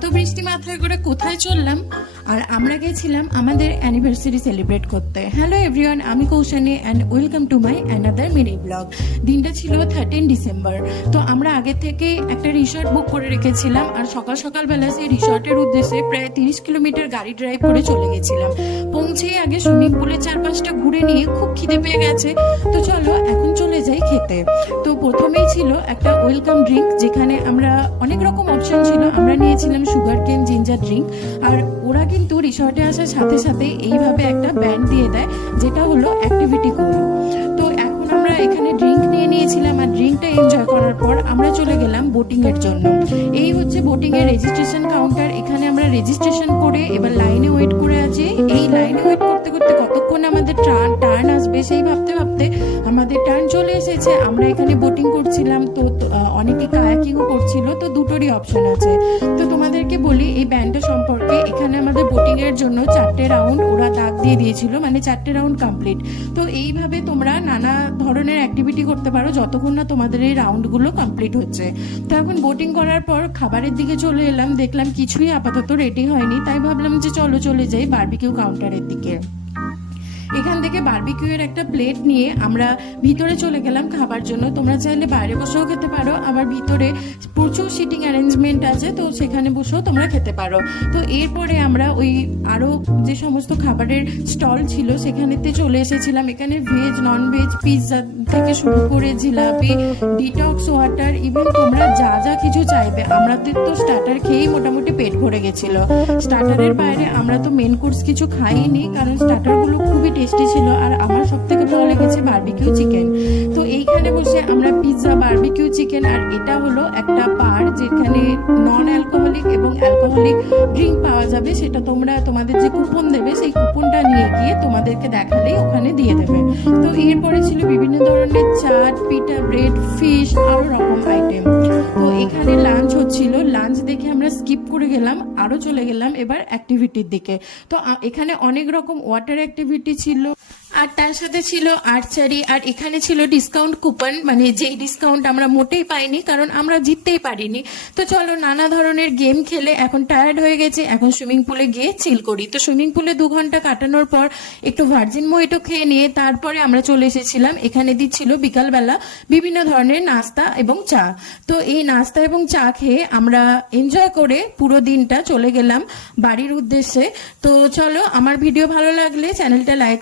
এত বৃষ্টি মাথায় করে কোথায় চললাম, আর আমরা গেছিলাম আমাদের অ্যানিভার্সারি সেলিব্রেট করতে। হ্যালো এভরিওয়ান, আমি Koushani and welcome to my another mini blog. দিনটা ছিল 13 ডিসেম্বর। তো আমরা আগে থেকে একটা রিসর্ট বুক করে রেখেছিলাম, আর সকাল সকালবেলা সেই রিসর্টের উদ্দেশ্যে প্রায় 30 কিলোমিটার গাড়ি ড্রাইভ করে চলে গেছিলাম। পৌঁছেই আগে সুইমিং পুলের চারপাশটা ঘুরে নিয়ে খুব খিদে পেয়ে গেছে, তো চলো এখন চলে যাই খেতে। তো প্রথমেই ছিল একটা ওয়েলকাম ড্রিঙ্ক, যেখানে আমরা অনেক রকম অপশন ছিল। আমরা নিয়েছিলাম সুগার কেন জিঞ্জার ড্রিঙ্ক, আর ওরা কিন্তু রিসর্টে আসার সাথে সাথে এইভাবে একটা ব্যান্ড দিয়ে দেয়, যেটা হলো অ্যাক্টিভিটি কোড। তো এখন আমরা এখানে ড্রিঙ্ক নিয়ে নিয়েছিলাম, আর ড্রিঙ্কটা এনজয় করার পর আমরা চলে গেলাম বোটিং এর জন্য। এই হচ্ছে বোটিং এর রেজিস্ট্রেশন কাউন্টার। এখানে আমরা রেজিস্ট্রেশন করে এবার লাইনে ওয়েট করে আছি। এই লাইনে ওয়েট করতে করতে কতক্ষণ আমাদের টার্ন আসবে সেই ভাবতে ভাবতে আমাদের টার্ন চলে এসেছে। আমরা এখানে বোটিং করছিলাম, তো অনেকে কায়াকিংও করছিল, তো দুটোরই অপশন আছে। তো তোমাদেরকে বলি এই ব্যান্ডটা সম্পর্কে। এখানে আমাদের বোটিং এর জন্য 4টে রাউন্ড ওরা দাগ দিয়ে দিয়েছিল, মানে 4টে রাউন্ড কমপ্লিট। তো এইভাবে তোমরা নানা ধরনের অ্যাক্টিভিটি করতে পারো যতক্ষণ না তোমাদের এই রাউন্ডগুলো কমপ্লিট হচ্ছে। তো এখন বোটিং করার পর খাবারের দিকে চলে এলাম, দেখলাম কিছুই আপাতত রেডি হয়নি, তাই ভাবলাম যে চলো চলে যাই বারবিকিউ কাউন্টারের দিকে। এখান থেকে বারবিকিউ এর একটা প্লেট নিয়ে আমরা ভিতরে চলে গেলাম খাবার জন্য। তোমরা চাইলে বাইরে বসেও খেতে পারো, আবার ভিতরে প্রচুর সিটিং অ্যারেঞ্জমেন্ট আছে, তো সেখানে বসেও তোমরা খেতে পারো। তো এরপরে আমরা ওই আরও যে সমস্ত খাবারের স্টল ছিল সেখানেতে চলে এসেছিলাম। এখানে ভেজ, নন ভেজ, পিৎজা থেকে শুরু করে জিলাপি, ডিটক্স ওয়াটার, ইভেন তোমরা যা যা কিছু চাইবে। আমাদের তো স্টার্টার খেয়েই মোটামুটি পেট ভরে গেছিল। স্টার্টারের বাইরে আমরা তো মেন কোর্স কিছু খাইনি, কারণ স্টার্টারগুলো খুবই টেস্টি ছিল, আর আমার সব থেকে ভালো লেগেছে বারবিকিউ চিকেন। তো এইখানে বসে আমরা পিৎজা, বারবিকিউ চিকেন, আর এটা হলো একটা বার যেখানে নন অ্যালকোহলিক এবং অ্যালকোহলিক ড্রিঙ্ক পাওয়া যাবে। সেটা তোমরা তোমাদের যে কুপন দেবে সেই কুপনটা নিয়ে গিয়ে তোমাদেরকে দেখালেই ওখানে দিয়ে দেবে। তো এরপরে ছিল বিভিন্ন ধরনের চাট, পিঠা, ব্রেড, ফিশ, আরো রকম আইটেম। তো এখানে লাঞ্চ হচ্ছিল, লাঞ্চ দেখে আমরা স্কিপ করে গেলাম, আরো চলে গেলাম এবার অ্যাক্টিভিটির দিকে। তো এখানে অনেক রকম ওয়াটার অ্যাক্টিভিটি ছিল, আর তার সাথে ছিল আর্চারি, আর এখানে ছিল ডিসকাউন্ট কুপন, মানে যেই ডিসকাউন্ট আমরা মোটেই পাইনি, কারণ আমরা জিততেই পারিনি। তো চলো নানা ধরনের গেম খেলে এখন টায়ার্ড হয়ে গেছে, এখন সুইমিং পুলে গিয়ে চিল করি। তো সুইমিং পুলে 2 ঘন্টা কাটানোর পর একটু ভার্জিন মোহিটো খেয়ে নিয়ে তারপরে আমরা চলে এসেছিলাম। এখানে দিচ্ছিল বিকালবেলা বিভিন্ন ধরনের নাস্তা এবং চা। তো এই নাস্তা এবং চা খেয়ে আমরা এনজয় করে পুরো দিনটা চলে গেলাম বাড়ির উদ্দেশ্যে। তো চলো, আমার ভিডিও ভালো লাগলে চ্যানেলটা লাইক,